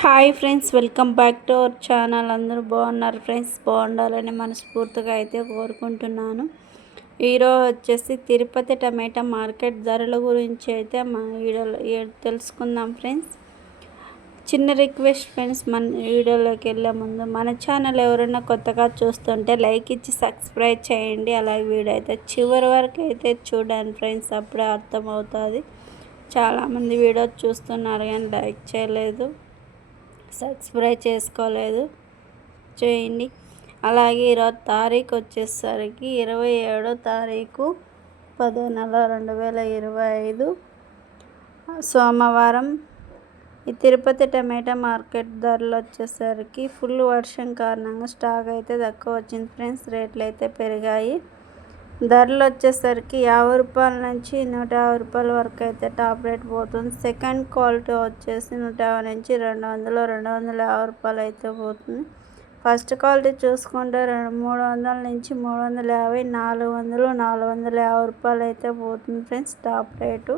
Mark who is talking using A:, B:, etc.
A: Hi friends welcome back to our channel. అందరూ బాగున్నారు friends? బాగుండాలని మనస్ఫూర్తిగా అయితే కోరుకుంటున్నాను. ఈరోజు వచ్చేసి తిరుపతి టమాటా మార్కెట్ ధరల గురించి అయితే మన వీడియోలో తెలుసుకుందాం ఫ్రెండ్స్. చిన్న రిక్వెస్ట్ ఫ్రెండ్స్ మన వీడియోలోకి వెళ్ళే ముందు మన ఛానల్ ఎవరైనా కొత్తగా చూస్తుంటే లైక్ ఇచ్చి సబ్స్క్రైబ్ చేయండి. అలాగే వీడియో అయితే చివరి వరకు అయితే చూడండి ఫ్రెండ్స్ అప్పుడే అర్థమవుతుంది. చాలామంది వీడియో చూస్తున్నారు కానీ లైక్ చేయలేదు. సబ్స్క్రైబ్ చేసుకోలేదు. చేయండి అలాగే ఈరోజు తారీఖు వచ్చేసరికి ఇరవై ఏడో తారీఖు పదో నెల రెండు వేల ఇరవై ఐదు. సోమవారం ఈ తిరుపతి టమాటా మార్కెట్ ధరలు వచ్చేసరికి ఫుల్ వర్షం కారణంగా స్టాక్ అయితే తక్కువ వచ్చింది. ఫ్రెండ్స్ రేట్లు అయితే పెరిగాయి. ధరలు వచ్చేసరికి యాభై రూపాయల నుంచి నూట యాభై రూపాయల వరకు అయితే టాప్ రేట్ పోతుంది. సెకండ్ క్వాలిటీ వచ్చేసి నూట యాభై నుంచి రెండు వందలు రెండు వందల యాభై రూపాయలు అయితే పోతుంది. ఫస్ట్ క్వాలిటీ చూసుకుంటే రెండు మూడు వందల నుంచి మూడు వందల యాభై నాలుగు వందలు నాలుగు వందల యాభై రూపాయలు అయితే పోతుంది ఫ్రెండ్స్ టాప్ రేటు.